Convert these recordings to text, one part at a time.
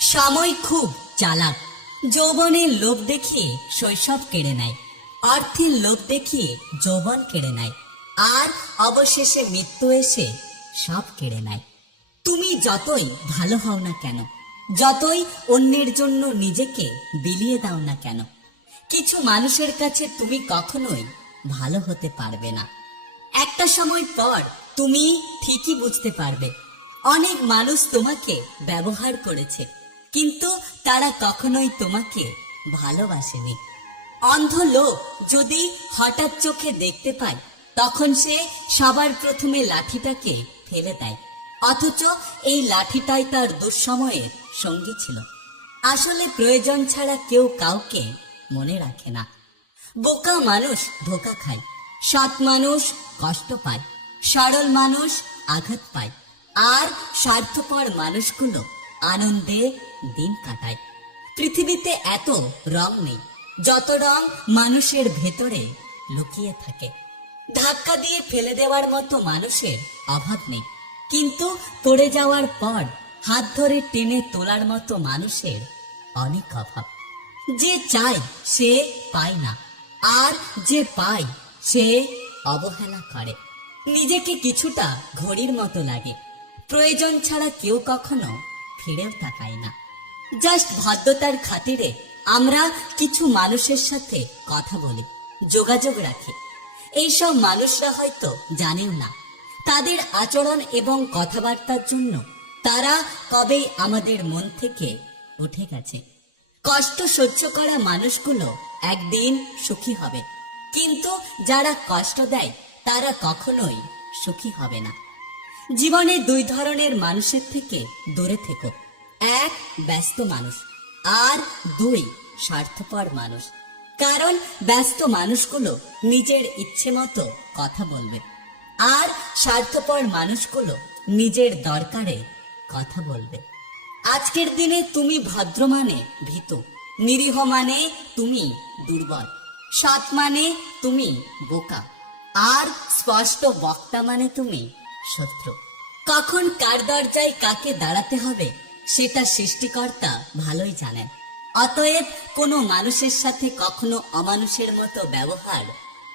সময় খুব চালাক। যৌবনের লোভ দেখিয়ে শৈশব কেড়ে নেয়। অর্থের লোভ দেখিয়ে যৌবন কেড়ে নেয়। আর অবশেষে মৃত্যু এসে সব কেড়ে নেয়। তুমি যতই ভালো হও না কেন, যতই অন্যের জন্য নিজেকে বিলিয়ে দাও না কেন, কিছু মানুষের কাছে তুমি কখনোই ভালো হতে পারবে না। একটা সময় পর তুমি ঠিকই বুঝতে পারবে। অনেক মানুষ তোমাকে ব্যবহার করেছে। কিন্তু তারা কখনোই তোমাকে ভালোবাসেনি। অন্ধ লোক যদি হঠাৎ চোখে দেখতে পায়, তখন সে সবার প্রথমে লাঠিটাকে ফেলে দেয়। অথচ এই লাঠিটাই তার দুঃসময়ের সঙ্গী ছিল। আসলে প্রয়োজন ছাড়া কেউ কাউকে মনে রাখে না। বোকা মানুষ ধোকা খায়, সৎ মানুষ কষ্ট পায়, সরল মানুষ আঘাত পায়, আর স্বার্থপর মানুষগুলো আনন্দে দিন কাটায়। পৃথিবীতে এত রং নেই। যত রং মানুষের ভেতরে লুকিয়ে থাকে। ধাক্কা দিয়ে ফেলে দেওয়ার মতো মানুষের অভাব নেই। কিন্তু পড়ে যাওয়ার পর, হাত ধরে টেনে তোলার মতো মানুষের অনেক অভাব। যে চায় সে পায় না, আর যে পায় সে অবহেলা করে। নিজেকে কিছুটা ঘড়ির মতো লাগে। প্রয়োজন ছাড়া কেউ কখনো ফিরেও তাকায় না। জাস্ট ভদ্রতার খাতিরে আমরা কিছু মানুষের সাথে কথা বলি, যোগাযোগ রাখি। এইসব মানুষরা হয়তো জানেও না। তাদের আচরণ এবং কথাবার্তার জন্য তারা কবেই আমাদের মন থেকে উঠে গেছে। কষ্ট সহ্য করা মানুষগুলো একদিন সুখী হবে। কিন্তু যারা কষ্ট দেয়, তারা কখনোই সুখী হবে না। জীবনে দুই ধরনের মানুষের থেকে দূরে থেকো। এক, ব্যস্ত মানুষ। আর দুই, স্বার্থপর মানুষ। কারণ ব্যস্ত মানুষগুলো নিজের ইচ্ছে মতো কথা বলবে। আর স্বার্থপর মানুষগুলো নিজের দরকারে কথা বলবে। আজকের দিনে তুমি ভদ্র মানে ভীত। নিরীহ মানে তুমি দুর্বল। সৎ মানে তুমি বোকা। আর স্পষ্ট বক্তা মানে তুমি শত্রু। কখন কার দরজায় কাকে দাঁড়াতে হবে, সেটা সৃষ্টিকর্তা ভালোই জানেন। অতএব কোনো মানুষের সাথে কখনো অমানুষের মতো ব্যবহার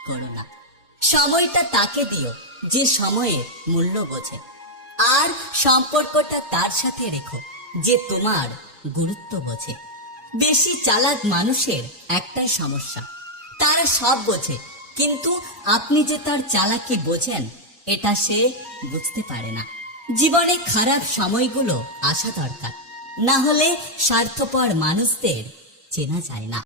করো না। সময়টা তাকে দিও, যে সময়ে মূল্য বোঝে। আর সম্পর্কটা তার সাথে রেখো, যে তোমার গুরুত্ব বোঝে। বেশি চালাক মানুষের একটাই সমস্যা, তারা সব বোঝে, কিন্তু আপনি যে তার চালাকি বোঝেন, এটা সে বুঝতে পারে না। জীবনে খারাপ সময়গুলো আসা দরকার। না হলে স্বার্থপর মানুষদের চেনা যায় না।